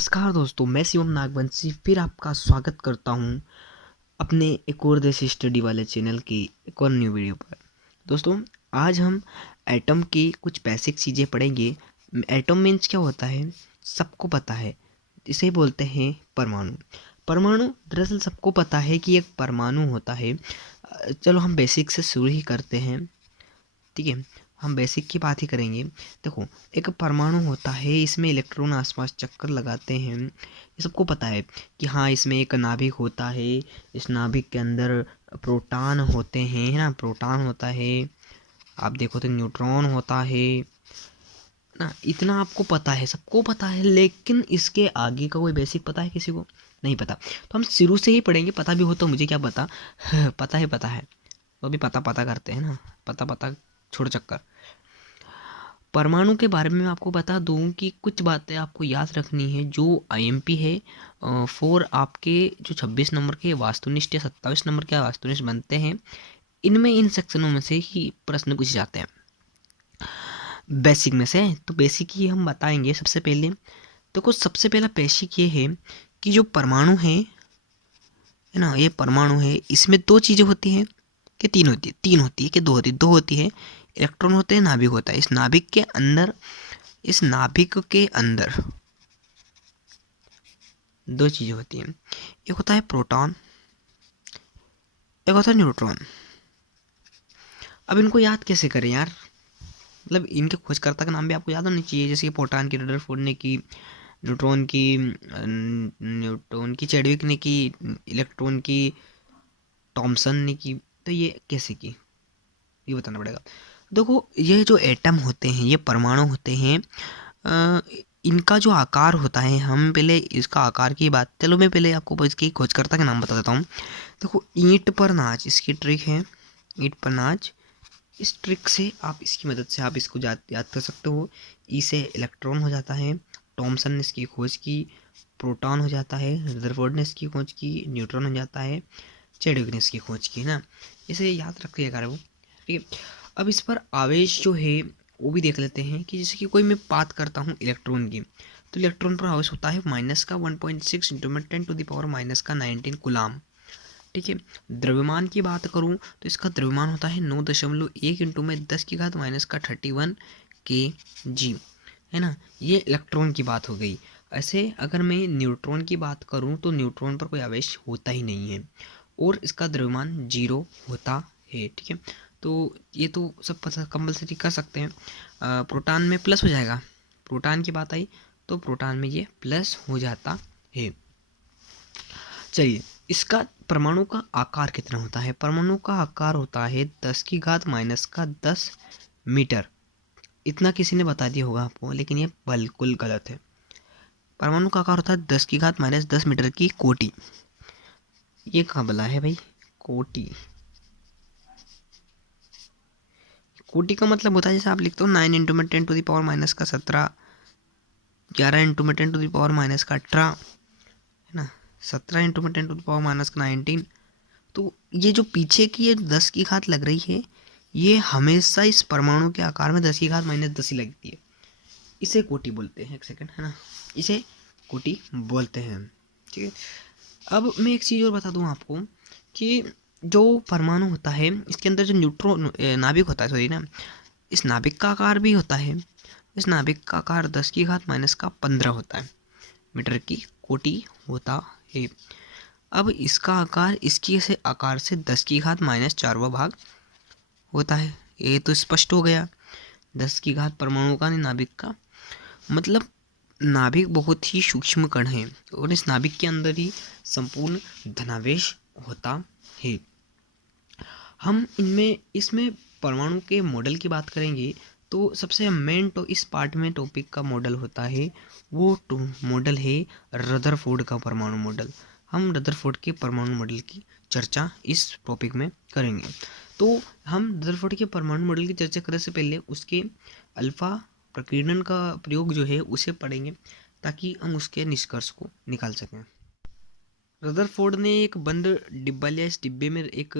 नमस्कार दोस्तों, मैं शिवम नागवंशी फिर आपका स्वागत करता हूं अपने एक और देसी स्टडी वाले चैनल की एक और न्यू वीडियो पर। दोस्तों, आज हम एटम की कुछ बेसिक चीज़ें पढ़ेंगे। एटम मीन्स क्या होता है, सबको पता है। इसे बोलते हैं परमाणु। परमाणु दरअसल सबको पता है कि एक परमाणु होता है। चलो हम बेसिक से शुरू ही करते हैं, ठीक है। हम बेसिक की बात ही करेंगे। देखो, एक परमाणु होता है, इसमें इलेक्ट्रॉन आसपास चक्कर लगाते हैं। ये सबको पता है कि हाँ, इसमें एक नाभिक होता है। इस नाभिक के अंदर प्रोटॉन होते हैं, है ना। प्रोटॉन होता है, आप देखो तो न्यूट्रॉन होता है ना। इतना आपको पता है, सबको पता है। लेकिन इसके आगे का कोई बेसिक पता है किसी को? नहीं पता। तो हम शुरू से ही पढ़ेंगे। पता भी हो तो मुझे क्या पता पता है तो अभी पता पता करते हैं ना। पता पता छोड़ चक्कर। परमाणु के बारे में मैं आपको बता दूं कि कुछ बातें आपको याद रखनी है। जो आईएमपी है फोर, आपके जो 26 नंबर के वास्तुनिष्ठ या 27 नंबर के वास्तुनिष्ठ बनते हैं, इनमें इन सेक्शनों में से ही प्रश्न पूछे जाते हैं, बेसिक में से। तो बेसिक ही हम बताएंगे सबसे पहले। तो कुछ सबसे पहला बेसिक ये है कि जो परमाणु है ना, ये परमाणु है, इसमें दो चीज़ें होती हैं कि तीन होती है, तीन होती है कि दो होती है। इलेक्ट्रॉन होते हैं, नाभिक होता है। इस नाभिक के अंदर दो चीज़ें होती हैं। एक होता है प्रोटॉन, एक होता है न्यूट्रॉन। अब इनको याद कैसे करें यार? मतलब इनके खोजकर्ता का नाम भी आपको याद होना चाहिए, जैसे कि प्रोटॉन की रदरफोर्ड ने की, न्यूट्रॉन की चैडविक ने की, इलेक्ट्रॉन की टॉमसन ने की। तो ये कैसे की, ये बताना पड़ेगा। देखो, ये जो एटम होते हैं, ये परमाणु होते हैं, अ, इनका जो आकार होता है, हम पहले इसका आकार की बात, चलो मैं पहले आपको इसकी खोजकर्ता का नाम बता देता हूँ। देखो, ईंट पर नाच इसकी ट्रिक है। ईंट पर नाच, इस ट्रिक से आप, इसकी मदद से आप इसको याद कर सकते हो। ई से इलेक्ट्रॉन हो जाता है, टॉमसन ने इसकी खोज की, प्रोटॉन हो जाता है, रदरफोर्ड ने इसकी खोज की, न्यूट्रॉन हो जाता है, चैडविक ने इसकी खोज की ना। इसे याद रखिएगा वो, ठीक है। अब इस पर आवेश जो है वो भी देख लेते हैं कि जैसे कि कोई मैं बात करता हूँ इलेक्ट्रॉन की, तो इलेक्ट्रॉन पर आवेश होता है माइनस का 1.6 इंटू में 10⁻⁻⁹ कुलाम, ठीक है। द्रव्यमान की बात करूँ तो इसका द्रव्यमान होता है 9.1 इंटू में 10⁻31 के जी, है ना। ये इलेक्ट्रॉन की बात हो गई। ऐसे अगर मैं न्यूट्रॉन की बात करूँ तो न्यूट्रॉन पर कोई आवेश होता ही नहीं है और इसका द्रव्यमान 0 होता है, ठीक है। तो ये तो सब पता कंपल्सरी कर सकते हैं। प्रोटॉन में प्लस हो जाएगा। प्रोटॉन की बात आई तो प्रोटॉन में ये प्लस हो जाता है। चलिए, इसका परमाणु का आकार कितना होता है? परमाणु का आकार होता है 10⁻⁻10 मीटर। इतना किसी ने बता दिया होगा आपको, लेकिन ये बिल्कुल गलत है। परमाणु का आकार होता है 10⁻⁻10 मीटर की कोटि। ये कहाँ बोला है भाई? कोटि। कोटि का मतलब होता है, जैसे आप लिखते हो 9 इंटू में 10⁻⁻17, 11 इंटू में 10⁻⁻18, है ना, 17 इंटू में 10⁻⁻19। तो ये जो पीछे की ये 10 की घात लग रही है, ये हमेशा इस परमाणु के आकार में 10 की घात -10 ही लगती है। इसे कोटि बोलते हैं। एक सेकंड, है ना, इसे कोटि बोलते हैं, ठीक है। अब मैं एक चीज़ और बता दूं आपको कि जो परमाणु होता है, इसके अंदर जो न्यूट्रॉन नाभिक होता है, सॉरी ना, इस नाभिक का आकार भी होता है। इस नाभिक का आकार 10 की घात -15 होता है, मीटर की कोटि होता है। अब इसका आकार इसकी से आकार से 10 की घात -4वां भाग होता है। ये तो स्पष्ट हो गया। 10 की घात परमाणु का, नहीं नाभिक का। मतलब नाभिक बहुत ही सूक्ष्म कण है और इस नाभिक के अंदर ही संपूर्ण धनावेश होता है। हम इसमें परमाणु के मॉडल की बात करेंगे तो सबसे मेन तो इस पार्ट में टॉपिक का मॉडल होता है, वो मॉडल है रदरफोर्ड का परमाणु मॉडल। हम रदरफोर्ड के परमाणु मॉडल की चर्चा इस टॉपिक में करेंगे। तो हम रदरफोर्ड के परमाणु मॉडल की चर्चा करने से पहले उसके अल्फा प्रकीर्णन का प्रयोग जो है उसे पढ़ेंगे, ताकि हम उसके निष्कर्ष को निकाल सकें। रदरफोर्ड ने एक बंद डिब्बा लिया। इस डिब्बे में एक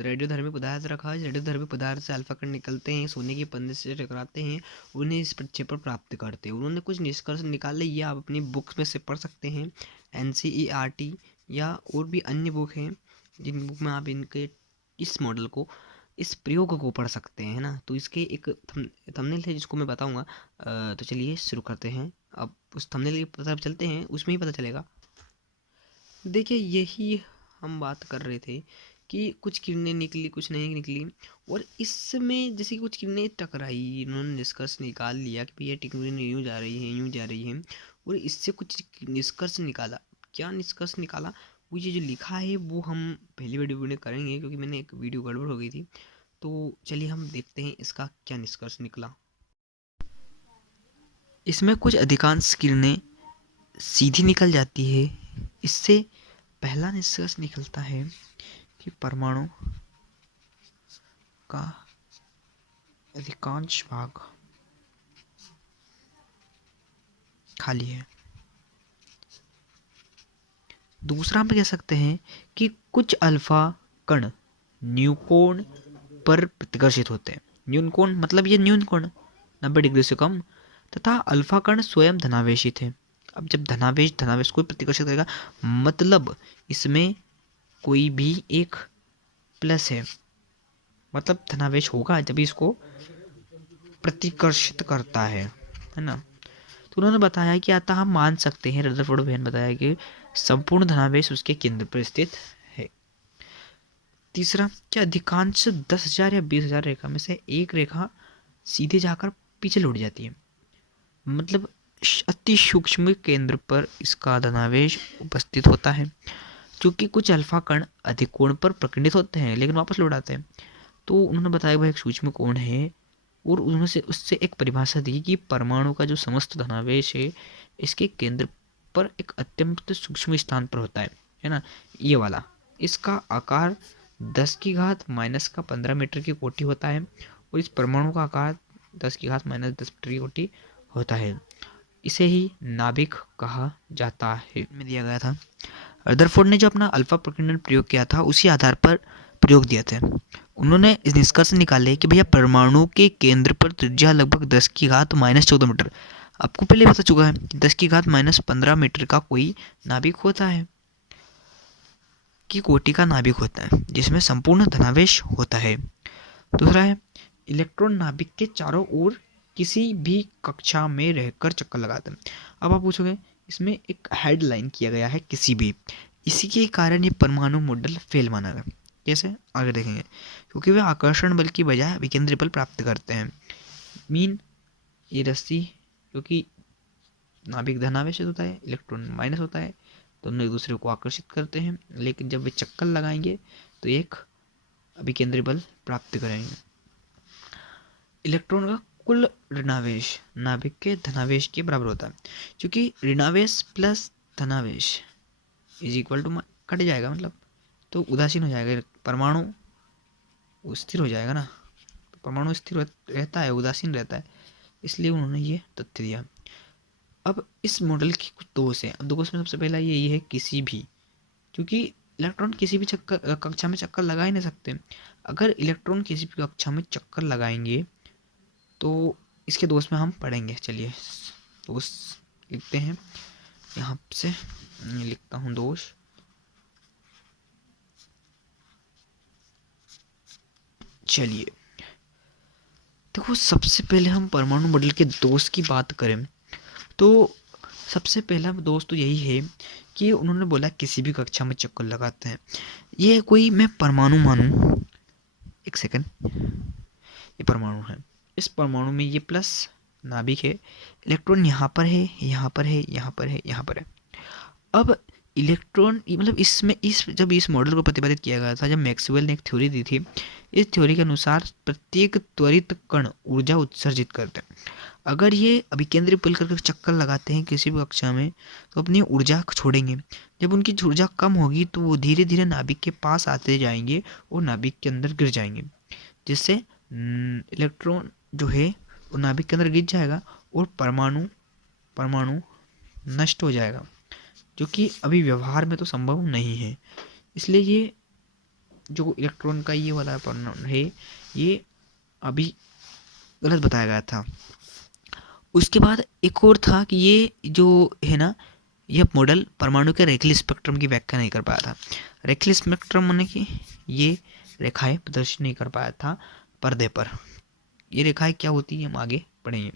रेडियोधर्मी पदार्थ रखा। इस रेडियोधर्मी पदार्थ से अल्फा कण निकलते हैं, सोने के पन्ने से टकराते हैं, उन्हें इस प्रक्षेपण प्राप्त करते हैं। उन्होंने कुछ निष्कर्ष निकाले, ये आप अपनी बुक्स में से पढ़ सकते हैं, NCERT या और भी अन्य बुक हैं जिन बुक में आप इनके इस मॉडल को, इस प्रयोग को पढ़ सकते हैं, है ना। तो इसके एक थंबनेल है जिसको मैं बताऊंगा। तो चलिए शुरू करते हैं। अब उस थंबनेल की तरफ चलते हैं, उसमें ही पता चलेगा। देखिए, यही हम बात कर रहे थे कि कुछ किरणें निकली, कुछ नहीं निकली, और इसमें जैसे कि कुछ किरणें टकराई, इन्होंने निष्कर्ष निकाल लिया कि भैया किरणें यूँ जा रही हैं, यूँ जा रही हैं, और इससे कुछ निष्कर्ष निकाला। क्या निष्कर्ष निकाला, वो ये जो लिखा है वो हम पहली वीडियो में करेंगे, क्योंकि मैंने एक वीडियो गड़बड़ हो गई थी। तो चलिए हम देखते हैं इसका क्या निष्कर्ष निकला। इसमें कुछ अधिकांश किरणें सीधी निकल जाती है। इससे पहला निष्कर्ष निकलता है कि परमाणु का अधिकांश भाग खाली है। दूसरा हम कह सकते हैं कि कुछ अल्फा कण न्यूकोण पर प्रतिकर्षित होते हैं। न्यूनकोण मतलब ये न्यूनकोण 90 डिग्री से कम, तथा अल्फा कण स्वयं धनावेशित है। अब जब धनावेश धनावेश को प्रतिकर्षित करेगा, मतलब इसमें कोई भी एक प्लस है, मतलब धनावेश होगा जब इसको प्रतिकर्षित करता है ना। तो उन्होंने बताया कि अतः हम मान सकते हैं, रदरफोर्ड और वेन बताया कि संपूर्ण धनावेश उसके केंद्र पर स्थित है। तीसरा, क्या अधिकांश 10,000 या 20,000 रेखा में से एक रेखा सीधे जाकर पीछे लौट जाती है, मतलब अति सूक्ष्म केंद्र पर इसका धनावेश उपस्थित होता है। क्योंकि कुछ अल्फा कण अधिक कोण पर प्रकीर्णित होते हैं लेकिन वापस लौट आते हैं। तो उन्होंने बताया वह एक सूक्ष्म कोण है, और उन्होंने से उससे एक परिभाषा दी कि परमाणु का जो समस्त धनावेश है इसके केंद्र पर एक अत्यंत सूक्ष्म स्थान पर होता है ना, ये वाला। इसका आकार 10⁻⁻15 मीटर की कोटि होता है, और इस परमाणु का आकार 10⁻10 मीटर की कोटि होता है। इसे ही नाभिक कहा जाता है, में दिया गया था। रदरफोर्ड ने जो अपना अल्फा प्रकीर्णन प्रयोग किया था उसी आधार पर प्रयोग दिए थे। उन्होंने इस निष्कर्ष निकाले कि भैया परमाणु के केंद्र पर त्रिज्या लगभग 10⁻14 मीटर। आपको पहले पता चुका है कि 10⁻15 मीटर का कोई नाभिक होता है, कि कोटि का नाभिक होता है जिसमें संपूर्ण धनावेश होता है। दूसरा है, इलेक्ट्रॉन नाभिक के चारों ओर किसी भी कक्षा में रहकर चक्कर लगाते हैं। अब आप पूछोगे, इसमें एक हेडलाइन किया गया है किसी भी, इसी के कारण ये परमाणु मॉडल फेल माना गया। कैसे, आगे देखेंगे। क्योंकि वे आकर्षण बल की बजाय विकेंद्रीय बल प्राप्त करते हैं। मीन ये रस्सी, क्योंकि नाभिक धनावेशित होता है, इलेक्ट्रॉन माइनस होता है, दोनों एक दूसरे को आकर्षित करते हैं, लेकिन जब वे चक्कर लगाएंगे तो एक अभिकेंद्रीय बल प्राप्त करेंगे। इलेक्ट्रॉन का कुल ऋणावेश नाभिक के धनावेश के बराबर होता है, क्योंकि ऋणावेश प्लस धनावेश इज इक्वल टू, कट जाएगा मतलब, तो उदासीन हो जाएगा, परमाणु स्थिर हो जाएगा ना। तो परमाणु स्थिर रहता है, उदासीन रहता है, इसलिए उन्होंने ये तथ्य दिया। अब इस मॉडल की कुछ दोष है। अब दोष में सबसे पहला यही है, किसी भी, क्योंकि इलेक्ट्रॉन किसी भी चक्कर कक्षा में चक्कर लगा ही नहीं सकते। अगर इलेक्ट्रॉन किसी भी कक्षा में चक्कर लगाएंगे तो इसके दोष में हम पढ़ेंगे। चलिए दोष लिखते हैं, यहाँ से लिखता हूँ दोष। चलिए देखो, सबसे पहले हम परमाणु मॉडल के दोष की बात करें तो सबसे पहला दोष तो यही है कि उन्होंने बोला किसी भी कक्षा में चक्कर लगाते हैं। ये कोई मैं परमाणु मानूं, एक सेकंड, ये परमाणु है, इस परमाणु में ये प्लस नाभिक है, इलेक्ट्रॉन यहाँ पर है, यहाँ पर है, यहाँ पर है, यहाँ पर है। अब इलेक्ट्रॉन मतलब इसमें जब इस मॉडल को प्रतिपादित किया गया था, जब मैक्सवेल ने एक थ्योरी दी थी, इस थ्योरी के अनुसार प्रत्येक त्वरित कण ऊर्जा उत्सर्जित करते हैं। अगर ये अभिकेंद्रीय बल करके चक्कर लगाते हैं किसी भी कक्षा में तो अपनी ऊर्जा छोड़ेंगे। जब उनकी ऊर्जा कम होगी तो वो धीरे धीरे नाभिक के पास आते जाएंगे और नाभिक के अंदर गिर जाएंगे, जिससे इलेक्ट्रॉन जो है वो नाभिक के अंदर गिर जाएगा और परमाणु नष्ट हो जाएगा। जो कि अभी व्यवहार में तो संभव नहीं है। इसलिए ये जो इलेक्ट्रॉन का ये वाला परिणाम है, ये अभी गलत बताया गया था। उसके बाद एक और था कि ये जो है ना, यह मॉडल परमाणु के रेखीय स्पेक्ट्रम की व्याख्या नहीं कर पाया था। रेखीय स्पेक्ट्रम माने कि ये रेखाएं प्रदर्शित नहीं कर पाया था पर्दे पर। ये रेखाएं क्या होती है हम आगे पढ़ेंगे।